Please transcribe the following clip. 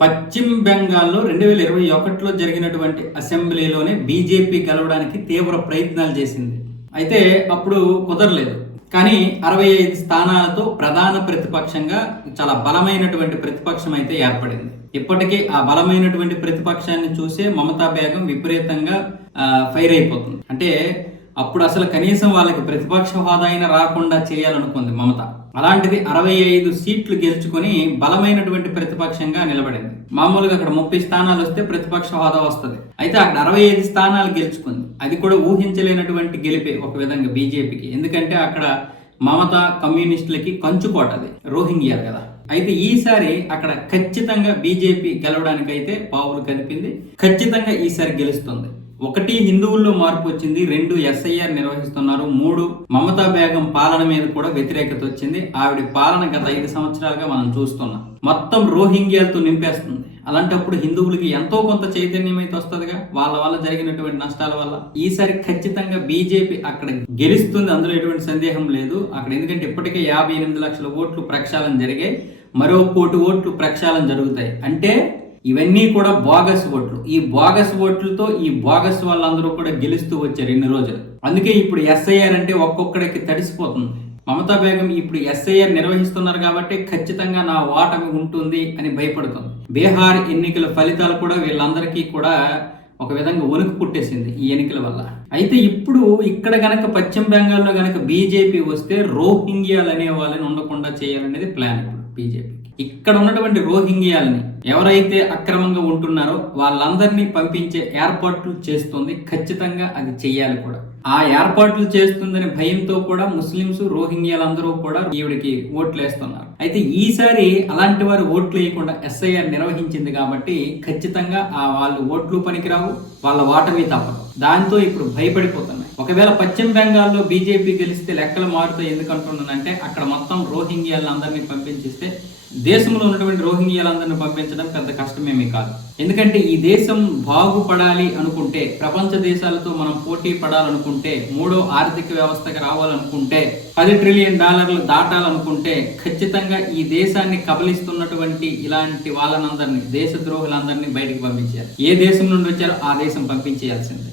పశ్చిమ బెంగాల్లో 2021లో జరిగినటువంటి అసెంబ్లీలోనే బీజేపీ గెలవడానికి తీవ్ర ప్రయత్నాలు చేసింది. అయితే అప్పుడు కుదరలేదు. కానీ 65 స్థానాలతో ప్రధాన ప్రతిపక్షంగా చాలా బలమైనటువంటి ప్రతిపక్షం అయితే ఏర్పడింది. ఇప్పటికీ ఆ బలమైనటువంటి ప్రతిపక్షాన్ని చూసే మమతా బేగం విపరీతంగా ఫైర్ అయిపోతుంది. అంటే అప్పుడు అసలు కనీసం వాళ్ళకి ప్రతిపక్ష హోదా అయినా రాకుండా చేయాలనుకుంది మమత. అలాంటిది 65 సీట్లు గెలుచుకొని బలమైనటువంటి ప్రతిపక్షంగా నిలబడింది. మామూలుగా అక్కడ 30 స్థానాలు వస్తే ప్రతిపక్ష హోదా వస్తుంది. అయితే అక్కడ 65 స్థానాలు గెలుచుకుంది. అది కూడా ఊహించలేనటువంటి గెలిపే ఒక విధంగా బీజేపీకి. ఎందుకంటే అక్కడ మమత కమ్యూనిస్టులకి కంచుకోటది, రోహింగ్యాలు కదా. అయితే ఈసారి అక్కడ ఖచ్చితంగా బీజేపీ గెలవడానికి అయితే పావులు కనిపింది. ఖచ్చితంగా ఈసారి గెలుస్తుంది. 1 హిందువుల్లో మార్పు వచ్చింది, 2 ఎస్ఐఆర్ నిర్వహిస్తున్నారు, 3 మమతా బేగం పాలన మీద కూడా వ్యతిరేకత వచ్చింది. ఆవిడ పాలన గత 5 సంవత్సరాలుగా మనం చూస్తున్నాం. మొత్తం రోహింగ్యాలతో నింపేస్తుంది. అలాంటప్పుడు హిందువులకి ఎంతో కొంత చైతన్యం అయితే వస్తుందిగా, వాళ్ళ వల్ల జరిగినటువంటి నష్టాల వల్ల. ఈసారి ఖచ్చితంగా బీజేపీ అక్కడ గెలుస్తుంది, అందులో ఎటువంటి సందేహం లేదు. అక్కడ ఎందుకంటే ఇప్పటికే 58 లక్షల ఓట్లు ప్రక్షాళన జరిగాయి, మరో 1 కోటి ఓట్లు ప్రక్షాళన జరుగుతాయి. అంటే ఇవన్నీ కూడా బోగస్ ఓట్లు. ఈ బోగస్ ఓట్లతో ఈ బోగస్ వాళ్ళందరూ కూడా గెలుస్తూ వచ్చారు ఇన్ని రోజులు. అందుకే ఇప్పుడు ఎస్ఐఆర్ అంటే ఒక్కొక్కడికి తడిసిపోతుంది. మమతా బేగం ఇప్పుడు ఎస్ఐఆర్ నిర్వహిస్తున్నారు కాబట్టి ఖచ్చితంగా నా ఓటమి ఉంటుంది అని భయపడుతుంది. బీహార్ ఎన్నికల ఫలితాలు కూడా వీళ్ళందరికీ కూడా ఒక విధంగా వణుకు పుట్టేసింది ఈ ఎన్నికల వల్ల. అయితే ఇప్పుడు ఇక్కడ గనక పశ్చిమ బెంగాల్లో గనక బీజేపీ వస్తే రోహింగ్యాలు అనే వాళ్ళని ఉండకుండా చేయాలనేది ప్లాన్ ఇప్పుడు బీజేపీ. ఇక్కడ ఉన్నటువంటి రోహింగ్యాలని ఎవరైతే అక్రమంగా ఉంటున్నారో వాళ్ళందరినీ పంపించే ఏర్పాట్లు చేస్తుంది. ఖచ్చితంగా అది చెయ్యాలి కూడా. ఆ ఏర్పాట్లు చేస్తుందని భయంతో కూడా ముస్లింస్ రోహింగ్యాలందరూ కూడా ఈవిడికి ఓట్లు వేస్తున్నారు. అయితే ఈసారి అలాంటి వారు ఓట్లు వేయకుండా ఎస్ఐఆర్ నిర్వహించింది కాబట్టి ఖచ్చితంగా వాళ్ళు ఓట్లు పనికిరావు, వాళ్ళ ఓటమి తప్పదు. దాంతో ఇప్పుడు భయపడిపోతున్నాయి. ఒకవేళ పశ్చిమ బెంగాల్లో బీజేపీ గెలిస్తే లెక్కలు మారుతాయి. ఎందుకంటున్నానంటే అక్కడ మొత్తం రోహింగ్యాలందరినీ పంపించిస్తే దేశంలో ఉన్నటువంటి రోహింగ్యాలందరినీ పంపించడం పెద్ద కష్టమేమీ కాదు. ఎందుకంటే ఈ దేశం బాగుపడాలి అనుకుంటే, ప్రపంచ దేశాలతో మనం పోటీ పడాలనుకుంటే, 3వ ఆర్థిక వ్యవస్థకి రావాలనుకుంటే, $10 ట్రిలియన్ దాటాలనుకుంటే ఖచ్చితంగా ఈ దేశాన్ని కబలిస్తున్నటువంటి ఇలాంటి వాళ్ళనందరినీ, దేశద్రోహులందరినీ బయటకు పంపించారు. ఏ దేశం నుండి వచ్చారో ఆ దేశం పంపించేయాల్సిందే.